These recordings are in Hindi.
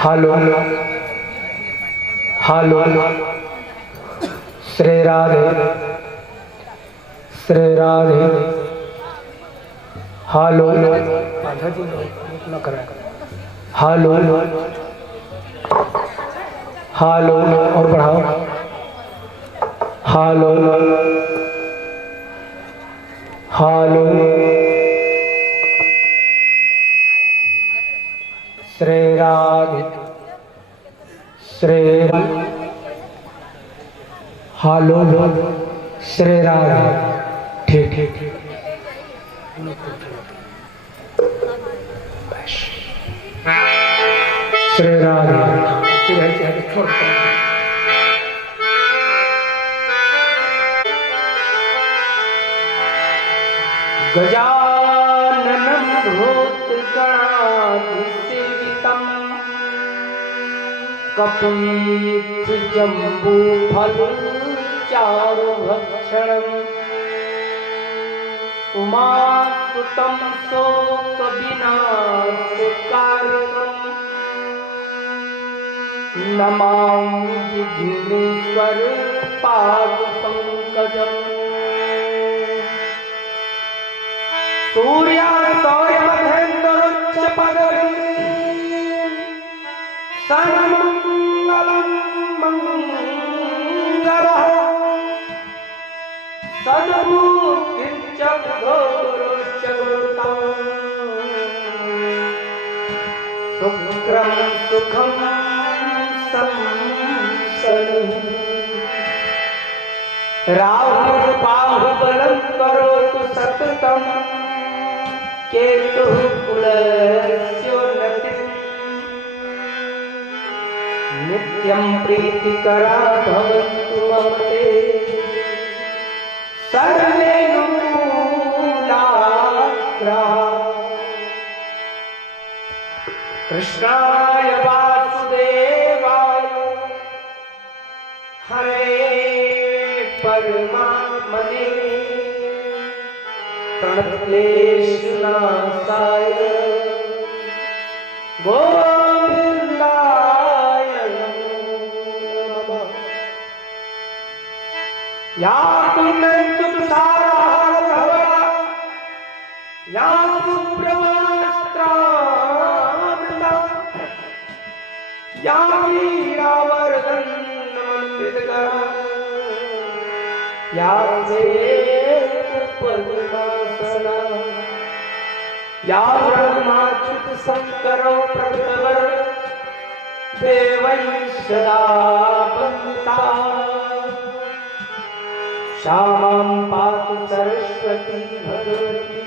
Hello hello Shri Radhe Shri Radhe hello hello hello और बढ़ाओ hello hello Shri Radhe Shri hello Shri Radhe ठीक ठीक श्री राधे गजाननं भूतगणाधिसेवितं कपीत्थजम्बूफलचारुभक्षणम् उमासुतं शोकविनाशकारकम् नमामि विघ्नेश्वर पादपङ्कजम् सूर्यास्तमधेन्द्रोच्चपदवी सर्वमङ्गलं मङ्गलः सद्बुद्धिश्च घोरोश्च गुरुतं शुक्रं सुखं संसनिः राहुर्बाहुबलं करोतु सततं केतुः कुलस्योन्नतिः नित्यं प्रीतिकरा भवन्तु मम ते सर्वे अनुकूलाग्रहाः कृष्णाय वासुदेवाय हरे परमात्मने प्रणतक्लेशनाशाय गोविन्दाय नमः। या पुण्यन्तुसारहरभवा या सुब्रह्मस्त्रावृता या वीरावर्धनमण्डितकरा या पद्मासना या ब्रह्माच्युत शंकरो प्रभुवर देवै सदा वन्दिता श्यामां पातु सरस्वती भगवती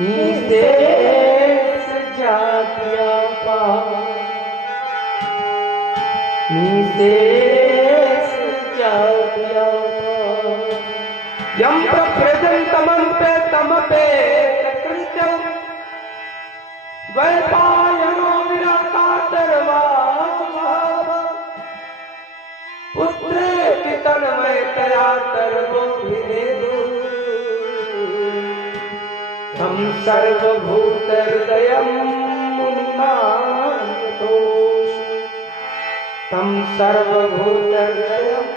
निशेष जात्या पा निशेष जात्या यम प्रभृजन्तमन्ते तमपे कृत्यं द्वैपायनो विरतातर्वाः पुत्रेति तन्मयतया तर्वोभिनेदु तं सर्वभूतहृदयं मुनिनाथोऽस्मि तं सर्वभूतहृदयं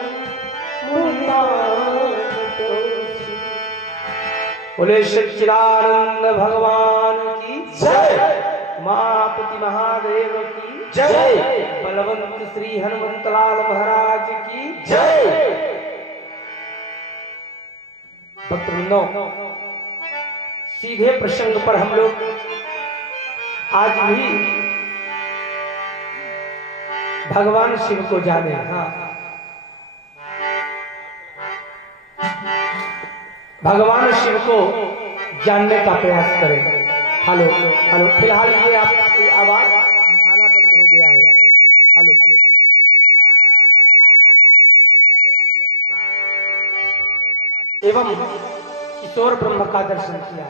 मुनिनाथोऽस्मि। बोले सच्चिदानंद भगवान की जय, मापति महादेव की जय। बलवंत श्री हनुमंतलाल महाराज की जय। भक्तवृंदों, सीधे प्रसंग पर हम लोग आज भी भगवान शिव को जाने। हाँ, भगवान शिव को जानने का प्रयास करें। हेलो हेलो, फिलहाल ये आपकी आवाज आना बंद हो गया है। हेलो, एवं किशोर ब्रह्म का दर्शन किया।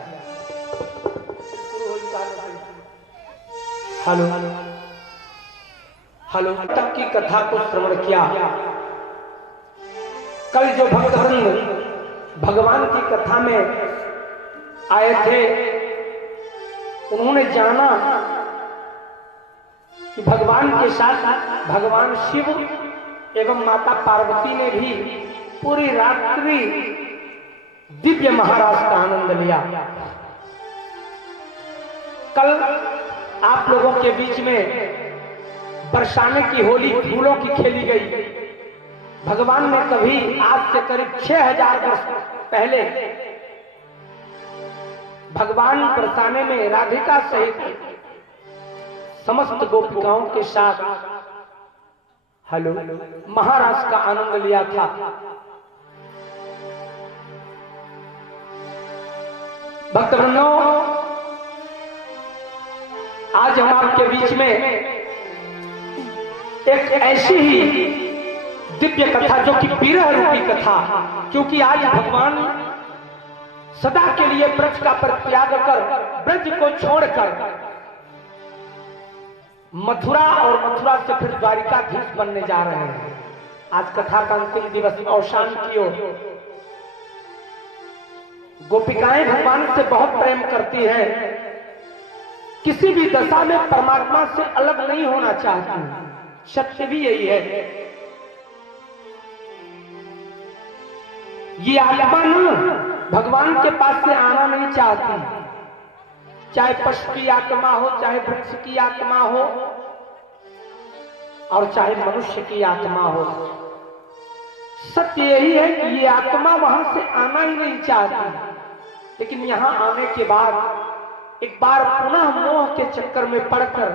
हेलो हेलो, तक की कथा को श्रवण किया। कल जो भक्तवृंद भगवान की कथा में आए थे, उन्होंने जाना कि भगवान के साथ भगवान शिव एवं माता पार्वती ने भी पूरी रात्रि दिव्य महाराज का आनंद लिया। कल आप लोगों के बीच में बरसाने की होली फूलों की खेली गई। भगवान ने कभी आज से करीब 6000 वर्ष पहले भगवान बरसाने में राधिका सहित समस्त गोपिकाओं के साथ हेलो महाराज का आनंद लिया था। भक्तवृंदों, आज हम आपके बीच में एक ऐसी ही दिव्य कथा, जो कि विरह रूपी कथा, क्योंकि आज भगवान सदा के लिए ब्रज का परित्याग कर, ब्रज को छोड़कर मथुरा और मथुरा से फिर द्वारिकाधीश बनने जा रहे हैं। आज कथा का अंतिम दिवस, अवसान की ओर। गोपिकाएं भगवान से बहुत प्रेम करती हैं, किसी भी दशा में परमात्मा से अलग नहीं होना चाहती। सत्य भी यही है। ये आत्मा न भगवान के पास से आना नहीं चाहती, चाहे पशु की आत्मा हो, चाहे वृक्ष की आत्मा हो, और चाहे मनुष्य की आत्मा हो। सत्य यही है कि ये आत्मा वहां से आना ही नहीं चाहती, लेकिन यहां आने के बाद एक बार पुनः मोह के चक्कर में पड़कर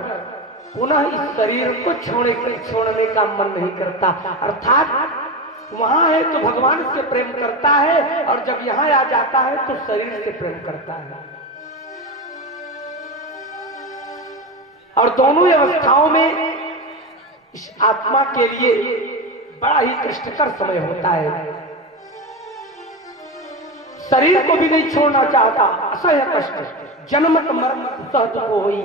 पुनः इस शरीर को छोड़ने का मन नहीं करता। अर्थात वहां है तो भगवान से प्रेम करता है, और जब यहां आ जाता है तो शरीर से प्रेम करता है। और दोनों अवस्थाओं में इस आत्मा के लिए बड़ा ही कष्टकर समय होता है। शरीर को भी नहीं छोड़ना चाहता, असह्य कष्ट, जन्मत मरण सहज को होई।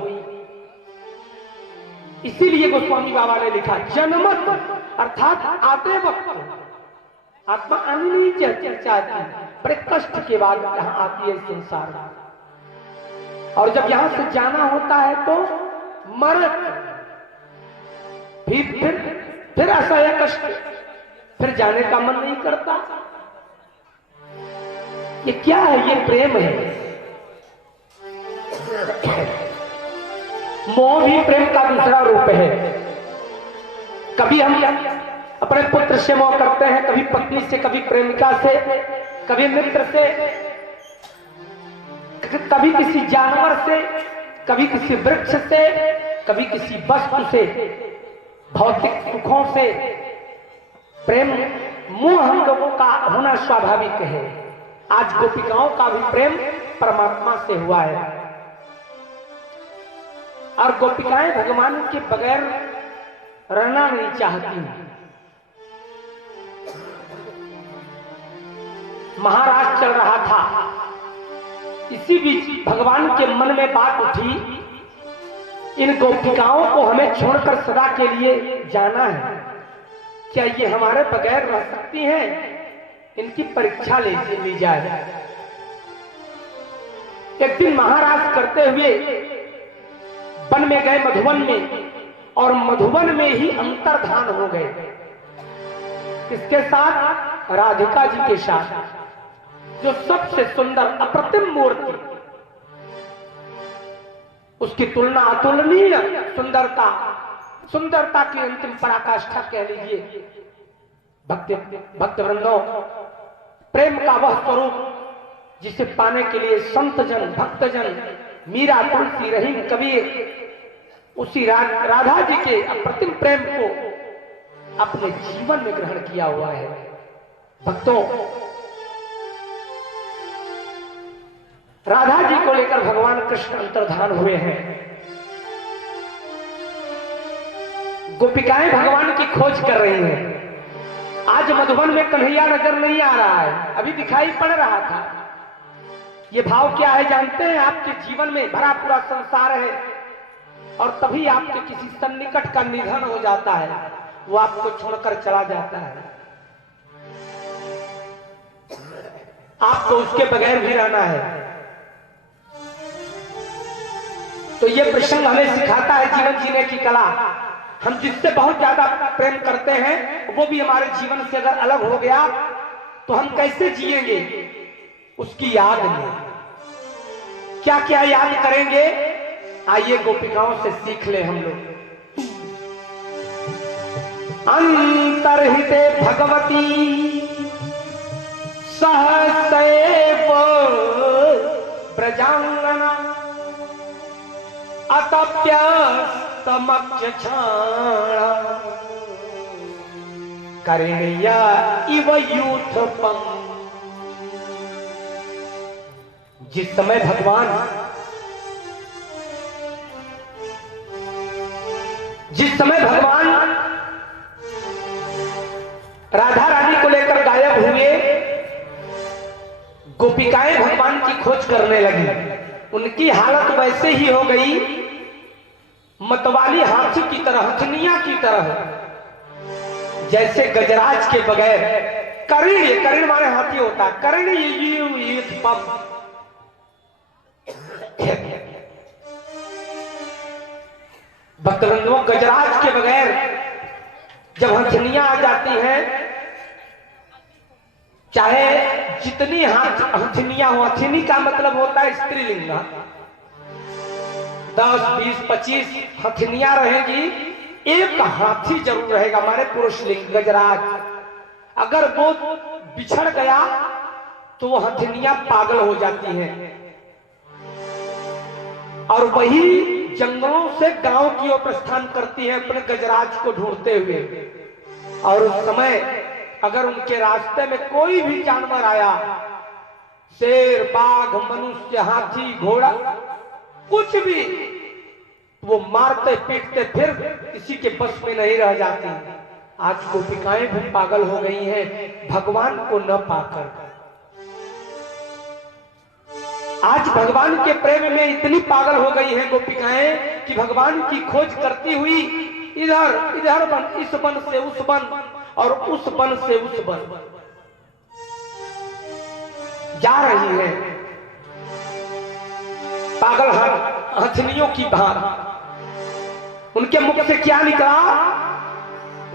इसीलिए गोस्वामी बाबा ने लिखा, जन्मत अर्थात आते वक्त आत्मा आनी नहीं चाहती, बड़े कष्ट के बाद यहां आती है संसार में। और जब यहां से जाना होता है तो मरत, फिर असह्य कष्ट, फिर जाने का मन नहीं करता। ये क्या है? ये प्रेम है। मोह भी प्रेम का दूसरा रूप है। कभी हम अपने पुत्र से मोह करते हैं, कभी पत्नी से, कभी प्रेमिका से, कभी मित्र से, कभी किसी जानवर से, कभी किसी वृक्ष से, कभी किसी वस्तु से, भौतिक सुखों से। प्रेम मोह हम लोगों का होना स्वाभाविक है। आज गोपिकाओं का भी प्रेम परमात्मा से हुआ है, और गोपिकाएं भगवान के बगैर रहना नहीं चाहती। महाराज चल रहा था, इसी बीच भगवान के मन में बात उठी, इन गोपिकाओं को हमें छोड़कर सदा के लिए जाना है। क्या ये हमारे बगैर रह सकती हैं? इनकी परीक्षा ली जाए। एक दिन महाराज करते हुए वन में गए, मधुवन में, और मधुवन में ही अंतर्धान हो गए। किसके साथ? राधिका जी के साथ, जो सबसे सुंदर अप्रतिम मूर्ति, उसकी तुलना अतुलनीय सुंदरता सुंदरता की अंतिम पराकाष्ठा कह लीजिए। भक्त वृंदों, प्रेम का वह स्वरूप जिसे पाने के लिए संत जन, भक्तजन, मीरा, तुलसी, रहीम, कबीर उसी राधा जी के अप्रतिम प्रेम को अपने जीवन में ग्रहण किया हुआ है। भक्तों, राधा जी को लेकर भगवान कृष्ण अंतर्धान हुए हैं। गोपिकाएं भगवान की खोज कर रही हैं। आज मधुबन में कन्हैया नजर नहीं आ रहा है, अभी दिखाई पड़ रहा था। ये भाव क्या है जानते हैं? आपके जीवन में भरा पूरा संसार है और तभी आपके किसी सन्निकट का निधन हो जाता है, वो आपको छोड़कर चला जाता है। आपको उसके बगैर भी रहना है। तो ये प्रसंग हमें सिखाता है जीवन जीने की कला। हम जिससे बहुत ज्यादा प्रेम करते हैं वो भी हमारे जीवन से अगर अलग हो गया तो हम कैसे जिएंगे? उसकी याद में क्या क्या याद करेंगे? आइए गोपिकाओं से सीख ले हम लोग। अंतर्हिते भगवती सहसैव प्रजांगना अतप्यस्तमक्षाणा करिणया इव यूथपम। जिस समय भगवान राधा रानी को लेकर गायब हुए, गोपिकाएं भगवान की खोज करने लगी। उनकी हालत वैसे ही हो गई मतवाली हाथी की तरह, हथनिया की तरह, जैसे गजराज के बगैर। करीण, करीण माने हाथी होता, करीण भक्तवृंदों, गजराज के बगैर जब हथनिया आ जाती हैं, चाहे जितनी हथनिया हो, हथनी का मतलब होता है स्त्रीलिंग, 10, 20, 25 हथनिया रहेगी, एक हाथी जरूर रहेगा हमारे पुरुष लिंग गजराज। अगर वो बिछड़ गया तो वो हथनिया पागल हो जाती हैं और वही जंगलों से गांव की ओर प्रस्थान करती है अपने गजराज को ढूंढते हुए। और उस समय अगर उनके रास्ते में कोई भी जानवर आया, शेर, बाघ, मनुष्य, हाथी, घोड़ा, कुछ भी, वो मारते पीटते फिर किसी के बस में नहीं रह जाती। आज गोपिकाएं भी पागल हो गई हैं भगवान को न पाकर। आज भगवान के प्रेम में इतनी पागल हो गई हैं गोपिकाएं कि भगवान की खोज करती हुई इधर बन, इस बन से उस बन और उस बन से उस बन जा रही है, पागल हथनियों की भांति। उनके मुख से क्या निकला?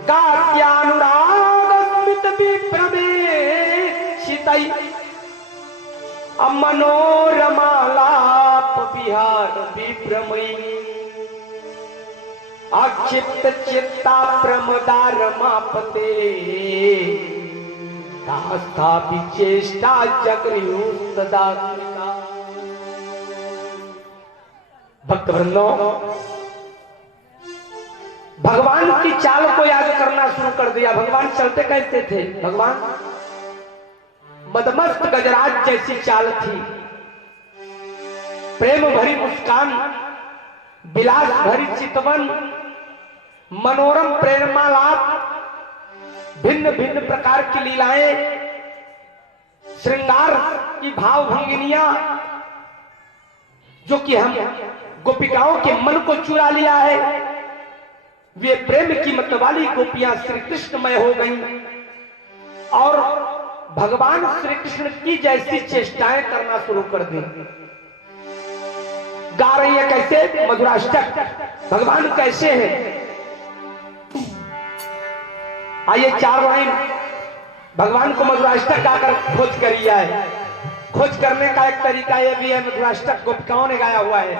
गात्यानुराग स्मित विप्रवेशितै मनोरमालाप विहार विभ्रमयी अक्षिप्त चित्ता प्रमदार मापते दास्ता विचेष्टा जगृहुस्तदा। भक्तवृंदों, भगवान की चाल को याद करना शुरू कर दिया। भगवान चलते कैसे थे? भगवान मदमस्त गजराज जैसी चाल थी, प्रेम भरी मुस्कान, विलास भरी चितवन, मनोरम प्रेमालाप, भिन्न भिन्न प्रकार की लीलाएं, श्रृंगार की भाव भंगिनियां, जो कि हम गोपिकाओं के मन को चुरा लिया है। वे प्रेम की मतवाली गोपियां श्री कृष्णमय हो गईं और भगवान श्री कृष्ण की जैसी चेष्टाएं करना शुरू कर दी। गा रही है कैसे? मधुराष्टक। भगवान कैसे हैं? आइए 4 लाइन भगवान को मधुराष्टक गाकर खोज करी जाए। खोज करने का एक तरीका यह भी है, मधुराष्टक गोपिकाओं ने गाया हुआ है।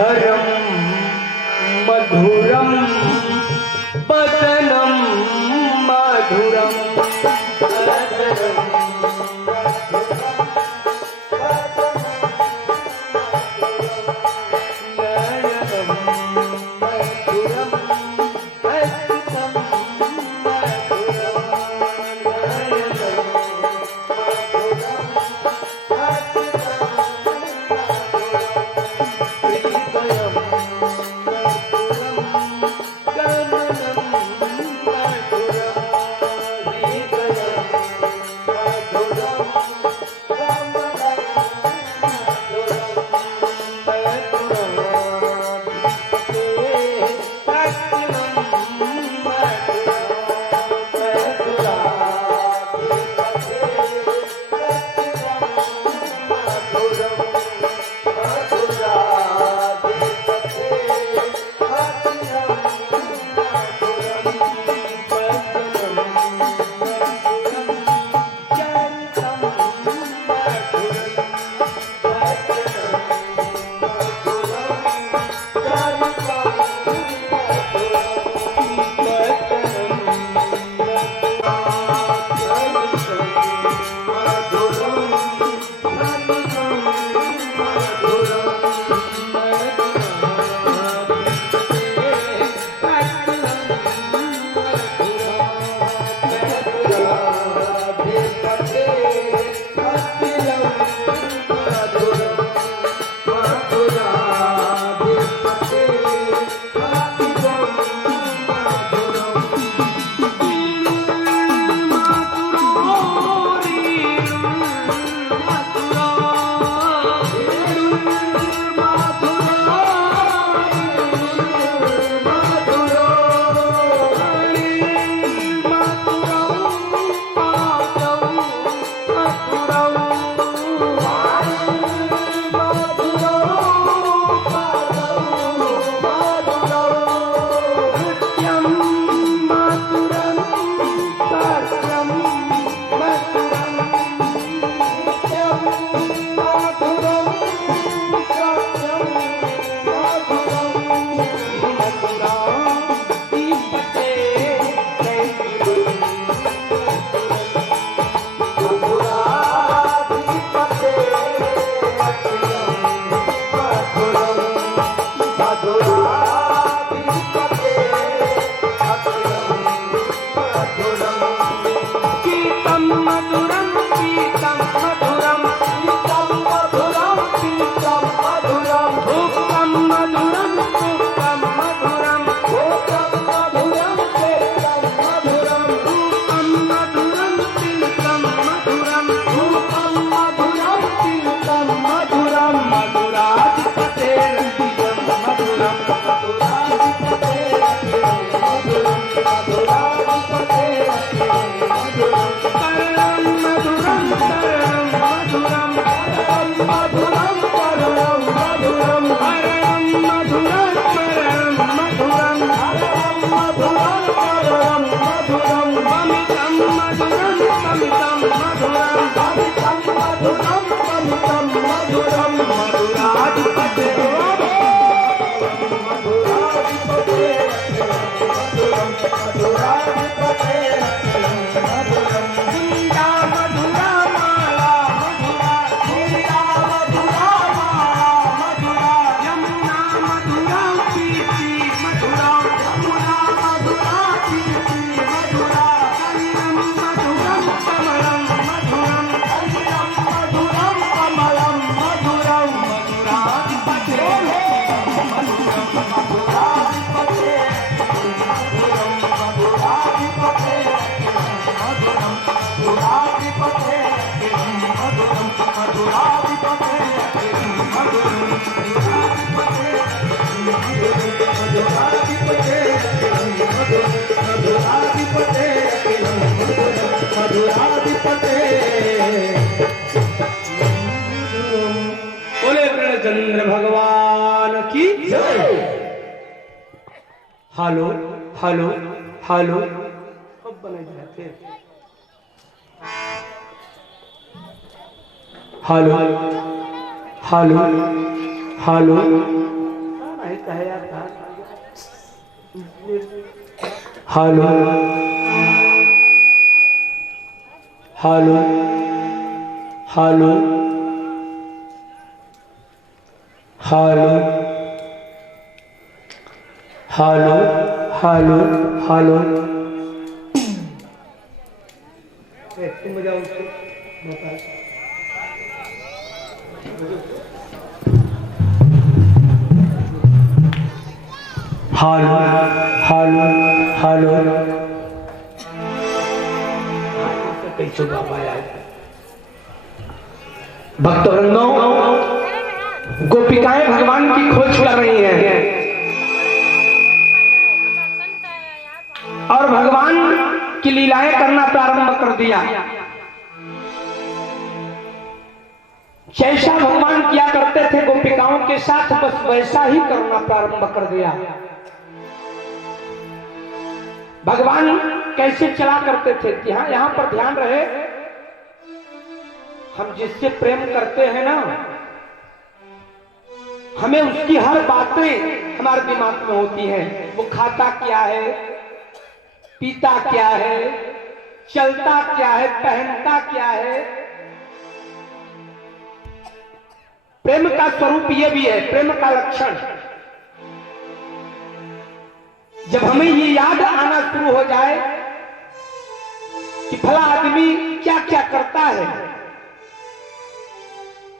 अधरम मधुरम बदनम मधुरम बोले चंद्र भगवान की जय। हेलो हेलो हेलो अब बना जाते हेलो हेलो हेलो नहीं कहे यार। Hello hello hello hello hello hello hello तुम बजाओ उसको बता। हेलो हेलो हेलो कैसे बाबा यार। भक्तवृंदों, गोपिकाएं भगवान की खोज कर रही हैं और भगवान की लीलाएं करना प्रारंभ कर दिया। जैसा भगवान किया करते थे गोपिकाओं के साथ, बस वैसा ही करना प्रारंभ कर दिया। भगवान कैसे चला करते थे कि हाँ, यहां पर ध्यान रहे, हम जिससे प्रेम करते हैं ना, हमें उसकी हर बातें हमारे दिमाग में होती हैं। वो खाता क्या है, पीता क्या है, चलता क्या है, पहनता क्या है। प्रेम का स्वरूप ये भी है, प्रेम का लक्षण। जब हमें ये याद आना शुरू हो जाए कि भला आदमी क्या क्या करता है,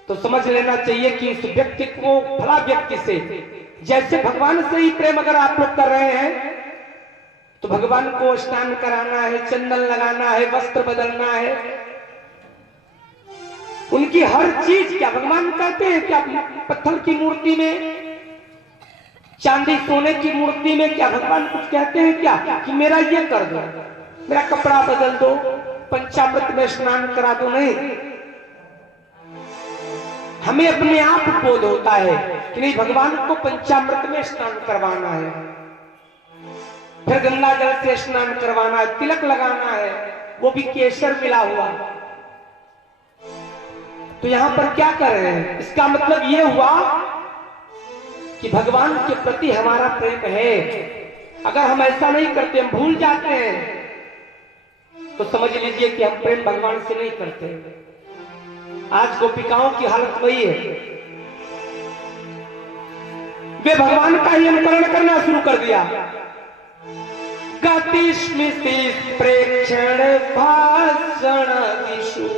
तो समझ लेना चाहिए कि इस व्यक्ति को, भला व्यक्ति से, जैसे भगवान से ही प्रेम अगर आप लोग कर रहे हैं, तो भगवान को स्नान कराना है, चंदन लगाना है, वस्त्र बदलना है, उनकी हर चीज। क्या भगवान कहते हैं क्या पत्थर की मूर्ति में, चांदी सोने की मूर्ति में क्या भगवान कुछ कहते हैं क्या कि मेरा ये कर दो, मेरा कपड़ा बदल दो, पंचामृत में स्नान करा दो? नहीं, हमें अपने आप बोध होता है कि नहीं, भगवान को पंचामृत में स्नान करवाना है, फिर गंगा जल से स्नान करवाना है, तिलक लगाना है, वो भी केसर मिला हुआ। तो यहां पर क्या कर रहे हैं? इसका मतलब ये हुआ कि भगवान के प्रति हमारा प्रेम है। अगर हम ऐसा नहीं करते, हम भूल जाते हैं, तो समझ लीजिए कि हम प्रेम भगवान से नहीं करते। आज गोपिकाओं की हालत वही है, वे भगवान का ही अनुकरण करना शुरू कर दिया। गति स्मृति प्रेक्षण भाषण दिशु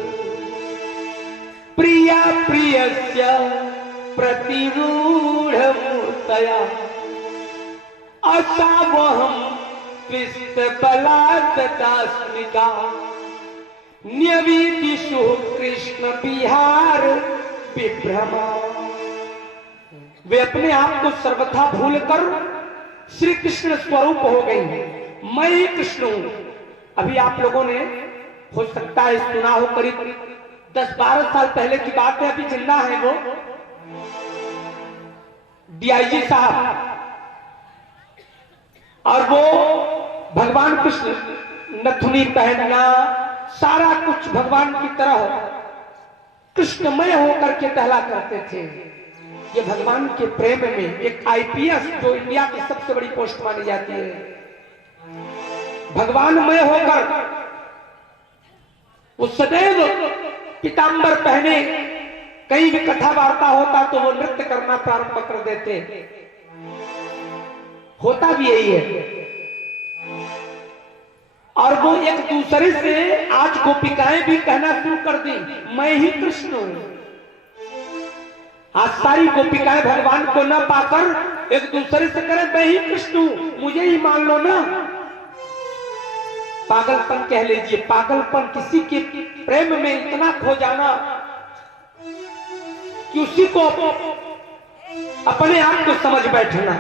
प्रिया प्रियस्य प्रतिरूढ़ मूर्तया असावहम पिष्ट बलात्स्मिका न्यवीतिषु कृष्ण विहार विभ्रमा। वे अपने आप को सर्वथा भूलकर श्री कृष्ण स्वरूप हो गई। मैं ही कृष्ण हूं। अभी आप लोगों ने हो सकता है सुना हो, करीब 10-12 साल पहले की बात है, अभी जिंदा है वो डीआईजी साहब, और वो भगवान कृष्ण नथुनी पहनना, सारा कुछ भगवान की तरह कृष्णमय होकर के टहला करते थे। ये भगवान के प्रेम में एक आईपीएस, जो इंडिया की सबसे बड़ी पोस्ट मानी जाती है, भगवानमय होकर वो सदैव पीतांबर पहने, कहीं भी कथा वार्ता होता तो वो नृत्य करना प्रारंभ कर देते। होता भी यही है। और वो एक दूसरे से आज गोपिकाएं भी कहना शुरू कर दी, मैं ही कृष्ण हूं। आज सारी गोपिकाएं भगवान को न पाकर एक दूसरे से करें, मैं ही कृष्ण हूं, मुझे ही मान लो ना। पागलपन कह लीजिए, पागलपन, किसी के प्रेम में इतना खो जाना कि उसी को अपने आप को समझ बैठना।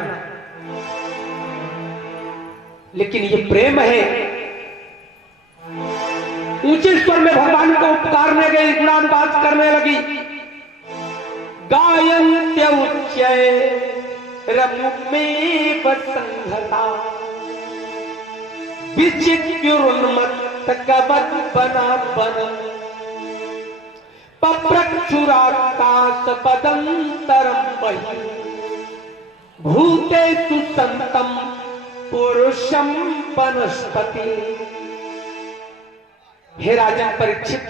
लेकिन ये प्रेम है। ऊंचे स्वर में भगवान को उपकारने गई, गुणानुवाद करने लगी। गायन्त्य उच्चय रमुमेव संघता विचित्युरुन्मत्त कवच बना बन पप्रक्षुराकाश पदंतरम बहि भूतेषु संतम पुरुषम वनस्पति। हे राजन परीक्षित,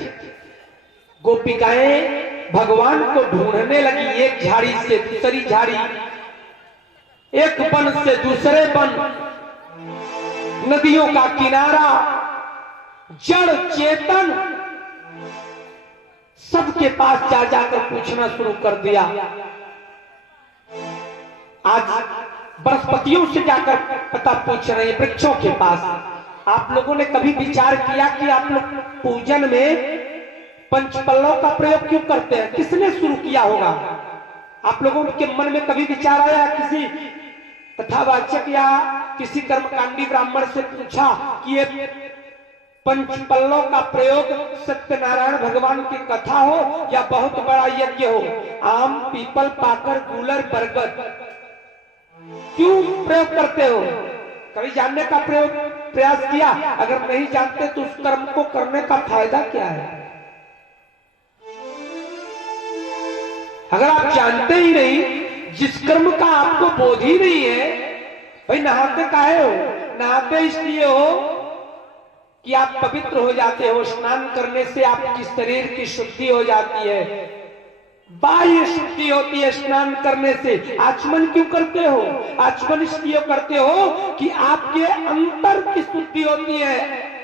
गोपिकाएं भगवान को ढूंढने लगी, एक झाड़ी से दूसरी झाड़ी, एक वन से दूसरे वन, नदियों का किनारा, जड़ चेतन, सबके पास जा जाकर पूछना शुरू कर दिया। आज वनस्पतियों से जाकर पता पूछ रहे हैं, वृक्षों के पास। आप लोगों ने कभी विचार किया कि आप लोग पूजन में पंचपल्लव का प्रयोग क्यों करते हैं? किसने शुरू किया होगा? आप लोगों के मन में कभी विचार आया? किसी कथावाचक या किसी कर्मकांडी ब्राह्मण से पूछा कि ये पंचपल्लव का प्रयोग सत्यनारायण भगवान की कथा हो या बहुत बड़ा यज्ञ हो? आम, पीपल, पाकर, गूलर, बरगद क्यों प्रयोग करते हो? कभी जानने का प्रयास किया? अगर नहीं जानते तो उस कर्म को करने का फायदा क्या है? अगर आप जानते ही नहीं, जिस कर्म का आपको बोध ही नहीं है, भाई नहाते काहे हो? नहाते इसलिए हो कि आप पवित्र हो जाते हो, स्नान करने से आपकी शरीर की शुद्धि हो जाती है, बाह्य शुद्धि होती है स्नान करने से। आचमन क्यों करते हो? आचमन इसलिए करते हो कि आपके अंतर की शुद्धि होती है,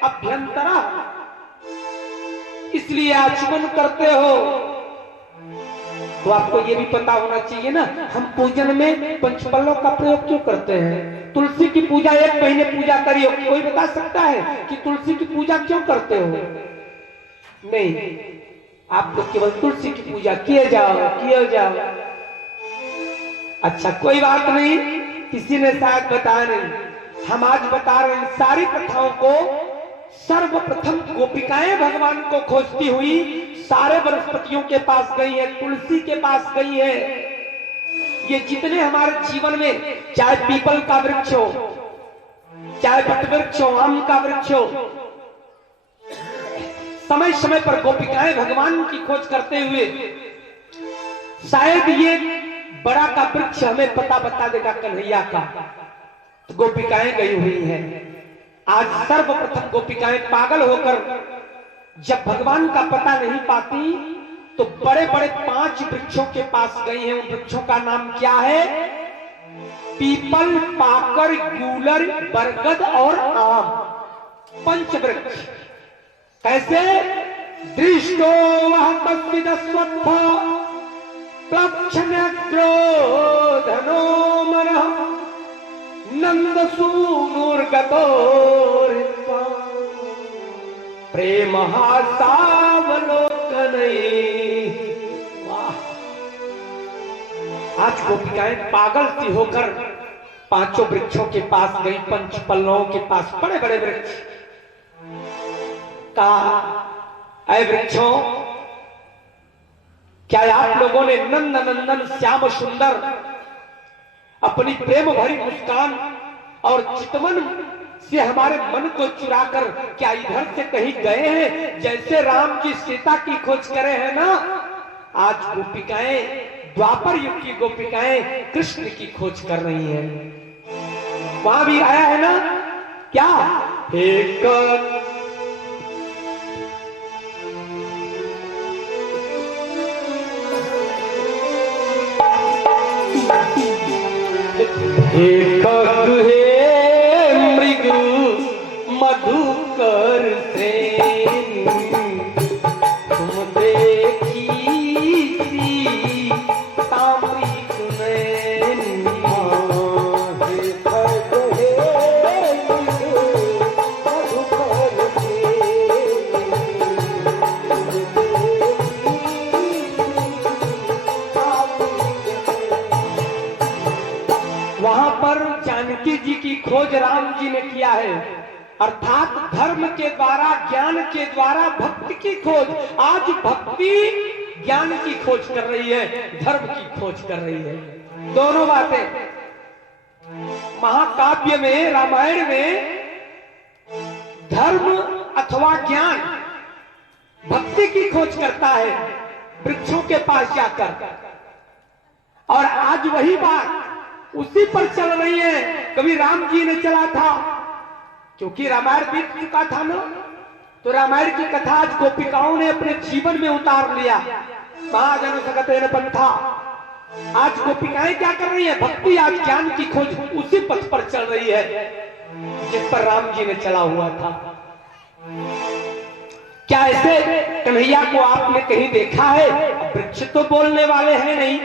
अभ्यंतरा, इसलिए आचमन करते हो। तो आपको ये भी पता होना चाहिए ना, हम पूजन में पंचपल्लव का प्रयोग क्यों करते हैं? तुलसी की पूजा 1 महीने पूजा करी हो, कोई बता सकता है कि तुलसी की पूजा क्यों करते हो? नहीं, आप लोग केवल तुलसी की पूजा किए जाओ। अच्छा, कोई बात नहीं, किसी ने शायद बताया नहीं, हम आज बता रहे हैं। सारी कथाओं को सर्वप्रथम गोपिकाएं भगवान को खोजती हुई सारे वनस्पतियों के पास गई है, तुलसी के पास गई है। ये जितने हमारे जीवन में, चाहे पीपल का वृक्ष हो, चाहे वट वृक्ष हो, आम का वृक्ष हो, समय समय पर गोपिकाएं भगवान की खोज करते हुए, शायद ये बड़ा का वृक्ष हमें पता बता देगा कन्हैया का, तो गोपिकाएं गई हुई हैं। आज सर्वप्रथम गोपिकाएं पागल होकर जब भगवान का पता नहीं पाती तो बड़े बड़े 5 वृक्षों के पास गई हैं। उन वृक्षों का नाम क्या है? पीपल, पाकर, गूलर, बरगद और आम, 5 वृक्ष। कैसे? दृष्टो वह तस्विदस्वत्थ प्लक्षण्यग्रो धनो मनः नंद सूनुर्गतो प्रेम हासावलोकनै। वाह! आज गोपिकाएं पागल सी होकर 5 वृक्षों के पास गई, पंचपल्लवों के पास, बड़े बड़े वृक्ष। कहा, ऐ वृक्षों, क्या आप लोगों ने नंद नंदन श्याम सुंदर अपनी प्रेम भरी मुस्कान और चितवन से हमारे मन को चुराकर क्या इधर से कहीं गए हैं? जैसे राम जी सीता की खोज करे हैं ना, आज गोपिकाएं, द्वापर युग की गोपिकाएं कृष्ण की खोज कर रही हैं। वहां भी आया है ना, क्या? एक मृग मधुकर से तुम देखी सी ताम्री सुनैनी। वहां पर जानकी जी की खोज राम जी ने किया है, अर्थात धर्म के द्वारा, ज्ञान के द्वारा भक्ति की खोज। आज भक्ति ज्ञान की खोज कर रही है, धर्म की खोज कर रही है, दोनों बातें। महाकाव्य में, रामायण में धर्म अथवा ज्ञान भक्ति की खोज करता है वृक्षों के पास जाकर, और आज वही बात उसी पर चल रही है। कभी राम जी ने चला था, क्योंकि रामायण बीत चुका था ना, तो रामायण की कथा आज गोपिकाओं ने अपने जीवन में उतार लिया। महाजन सकते न पंथा, आज गोपिकाएं क्या कर रही है? भक्ति, आज ज्ञान की खोज उसी पथ पर चल रही है जिस पर राम जी ने चला हुआ था। क्या ऐसे कन्हैया को आपने कहीं देखा है? वृक्ष तो बोलने वाले हैं नहीं,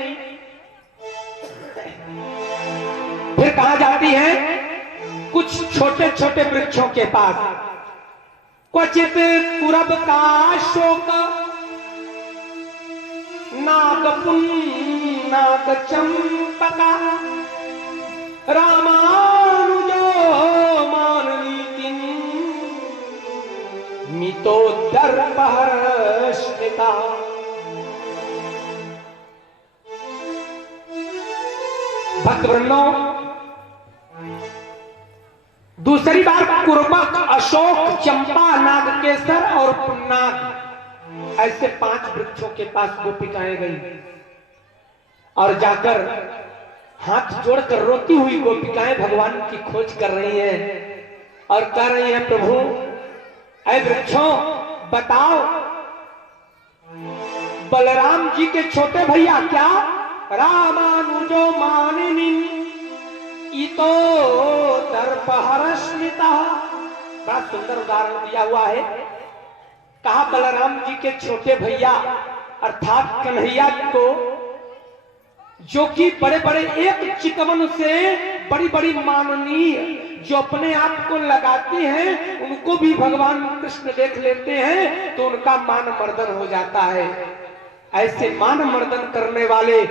फिर कहा जाती है कुछ छोटे छोटे वृक्षों के पास, क्वचित कुरब का शोक नाग चंपका रामानुजो माननीति मितोदर्पहर्षिता। भक्तवृंदों, दूसरी बार कुरबक, अशोक, चंपा, नागकेसर और पुन्नाग, ऐसे 5 वृक्षों के पास गोपिकाएं गई और जाकर हाथ जोड़कर रोती हुई गोपिकाएं भगवान की खोज कर रही हैं और कह रही हैं, प्रभु ऐ वृक्षों बताओ, बलराम जी के छोटे भैया क्या रामानुजो मानिनी इतो दर्पहर्षिता। बड़ा सुंदर उदाहरण दिया हुआ है। कहा बलराम जी के छोटे भैया अर्थात कन्हैया को, जो कि बड़े बड़े एक चितवन से बड़ी बड़ी माननीय जो अपने आप को लगाती हैं, उनको भी भगवान कृष्ण देख लेते हैं तो उनका मान मर्दन हो जाता है। ऐसे मान मर्दन करने वाले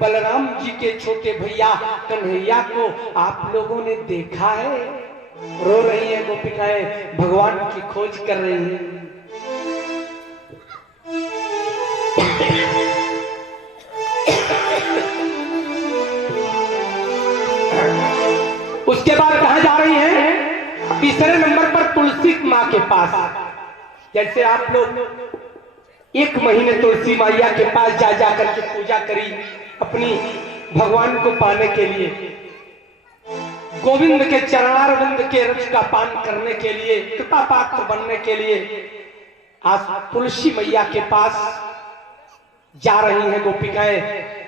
बलराम जी के छोटे भैया कन्हैया को आप लोगों ने देखा है? रो रही है गोपिकाएं, भगवान की खोज कर रही हैं। उसके बाद कहा जा रही है तीसरे नंबर पर तुलसी माँ के पास। जैसे आप लोग 1 महीने तुलसी मैया के पास जा जाकर के पूजा करी अपनी भगवान को पाने के लिए, गोविंद के चरणारविंद के रस का पान करने के लिए, कृपा पात्र बनने के लिए आज तुलसी मैया के पास जा रही हैं गोपिकाएं।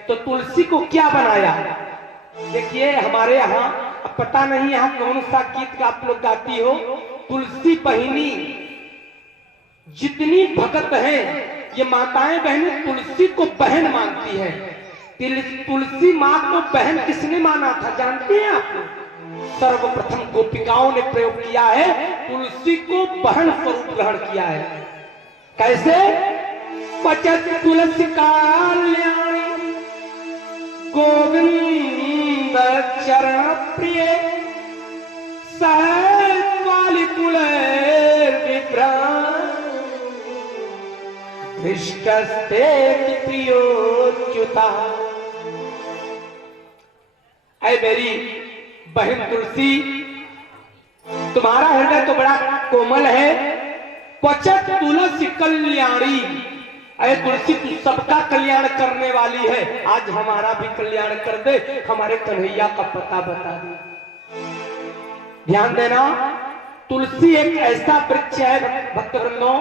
तो तुलसी को क्या बनाया? देखिए हमारे यहाँ, पता नहीं यहाँ कौन सा गीत का आप लोग गाती हो, तुलसी बहिनी जितनी भगत हैं ये माताएं बहनें तुलसी को बहन मानती हैं। तुलसी माँ को बहन किसने माना था जानते हैं आप लोग? सर्वप्रथम गोपिकाओं ने प्रयोग किया है, तुलसी को बहन स्वरूप ग्रहण किया है। कैसे? पचत तुलसी कल्याणी गोविंद चरण प्रिय सहज वाली धृष्टस्ते प्रियोच्युता। ऐ मेरी बहन तुलसी, तुम्हारा हृदय तो बड़ा कोमल है। पचत तुलसी कल्याणी, अरे तुलसी तू सबका कल्याण करने वाली है, आज हमारा भी कल्याण कर दे, हमारे कन्हैया का पता बता दे। ध्यान देना, तुलसी एक ऐसा वृक्ष है भक्तवृंदों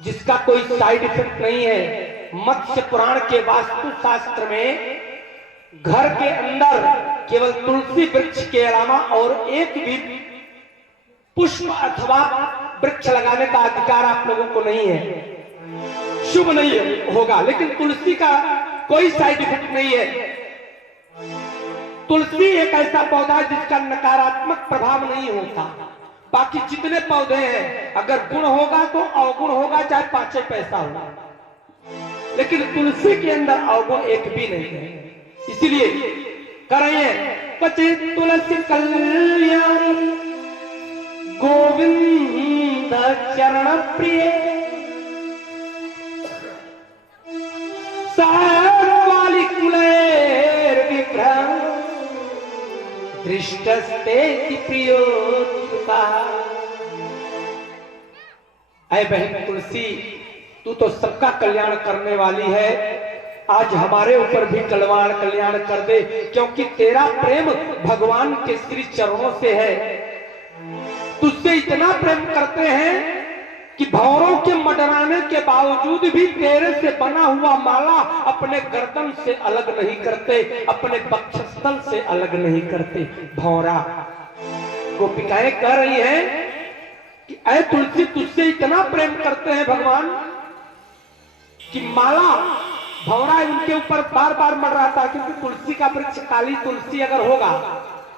जिसका कोई साइड इफेक्ट नहीं है। मत्स्य पुराण के वास्तु शास्त्र में घर के अंदर केवल तुलसी वृक्ष के अलावा और एक भी पुष्प अथवा वृक्ष लगाने का अधिकार आप लोगों को नहीं है, शुभ नहीं होगा। लेकिन तुलसी का कोई साइड इफेक्ट नहीं है। तुलसी एक ऐसा पौधा है जिसका नकारात्मक प्रभाव नहीं होता। बाकी जितने पौधे हैं अगर गुण होगा तो अवगुण होगा, चाहे 5 पैसा होगा, लेकिन तुलसी के अंदर अवगुण एक भी नहीं है। इसीलिए करें पचित तुलसी कल्याणी गोविंद चरण प्रिय वाली कुलेर विभ्रम दृष्टस्ते प्रियोच्युता। ऐ बहन तुलसी, तू तो सबका कल्याण करने वाली है, आज हमारे ऊपर भी कल्याण कल्याण कर दे, क्योंकि तेरा प्रेम भगवान के श्री चरणों से है। तुझसे इतना प्रेम करते हैं कि भौरों के मडराने के बावजूद भी तेरे से बना हुआ माला अपने गर्दन से अलग नहीं करते, अपने वक्षस्थल से अलग नहीं करते। भौरा गोपिकाएं कह रही हैं कि ऐ तुलसी, तुझसे इतना प्रेम करते हैं भगवान कि माला भौरा उनके ऊपर बार बार मडराता है, क्योंकि तुलसी का वृक्ष, काली तुलसी अगर होगा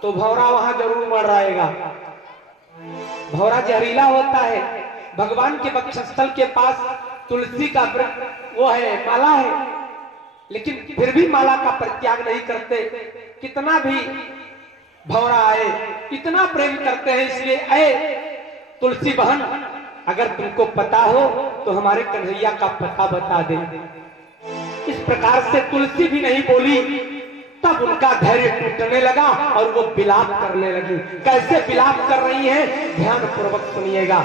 तो भौरा वहां जरूर मडराएगा। भौरा जहरीला होता है, भगवान के वक्षस्थल के पास तुलसी का वृक्ष वो है, माला है, लेकिन फिर भी माला का परित्याग नहीं करते। कितना भी भौरा आए, इतना प्रेम करते हैं। इसलिए ऐ तुलसी बहन, अगर तुमको पता हो तो हमारे कन्हैया का पता बता दे। इस प्रकार से तुलसी भी नहीं बोली, तब उनका धैर्य टूटने लगा और वो विलाप करने लगी। कैसे विलाप कर रही है, ध्यान पूर्वक सुनिएगा।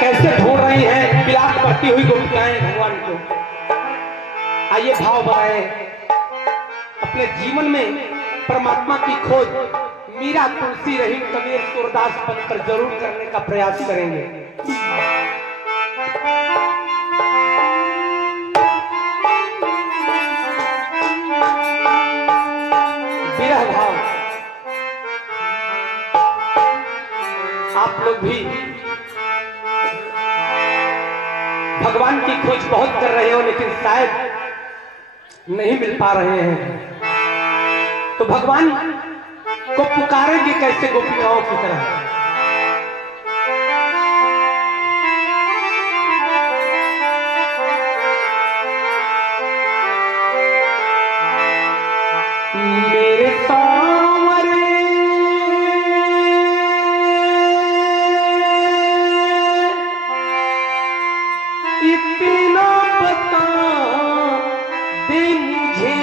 कैसे ढूंढ रही हैं विलाप करती हुई गोपिकाएं भगवान को। आइए भाव बनाए अपने जीवन में परमात्मा की खोज मीरा, तुलसी, रहीम, कबीर, सूरदास बनकर जरूर करने का प्रयास करेंगे। विरह भाव आप लोग भी भगवान की खोज बहुत कर रहे हो, लेकिन शायद नहीं मिल पा रहे हैं, तो भगवान को पुकारेंगे कैसे गोपिकाओं की तरह। मेरे सांवरे इतना बता दे मुझे,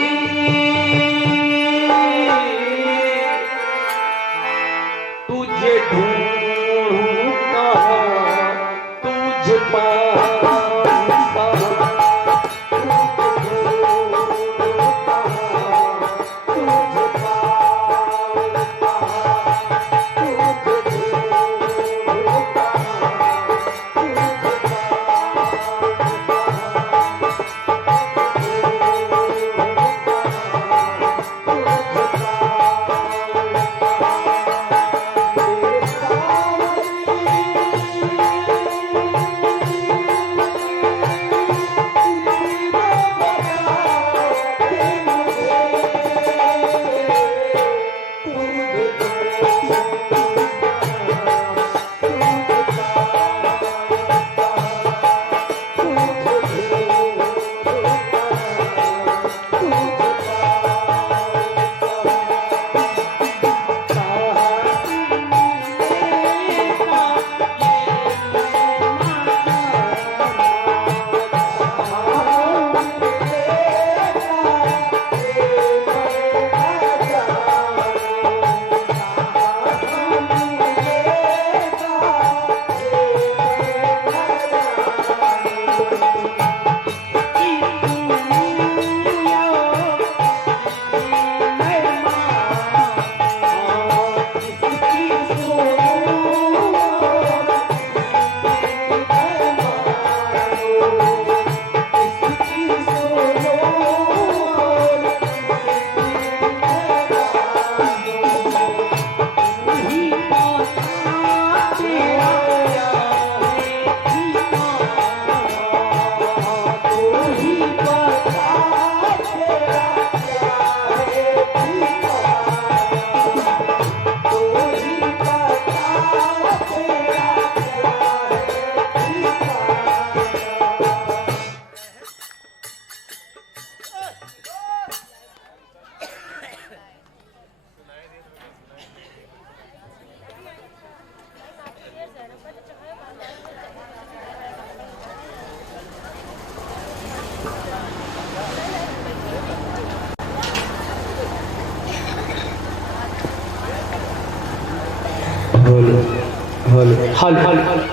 तुझे ढूंढूं कहाँ, तुझे पाऊं कहाँ, हेलो हेलो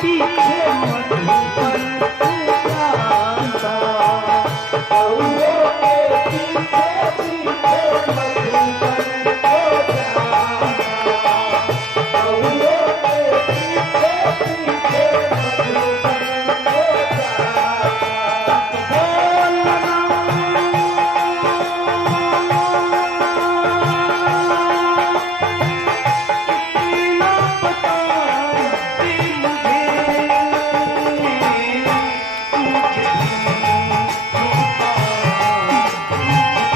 पीछे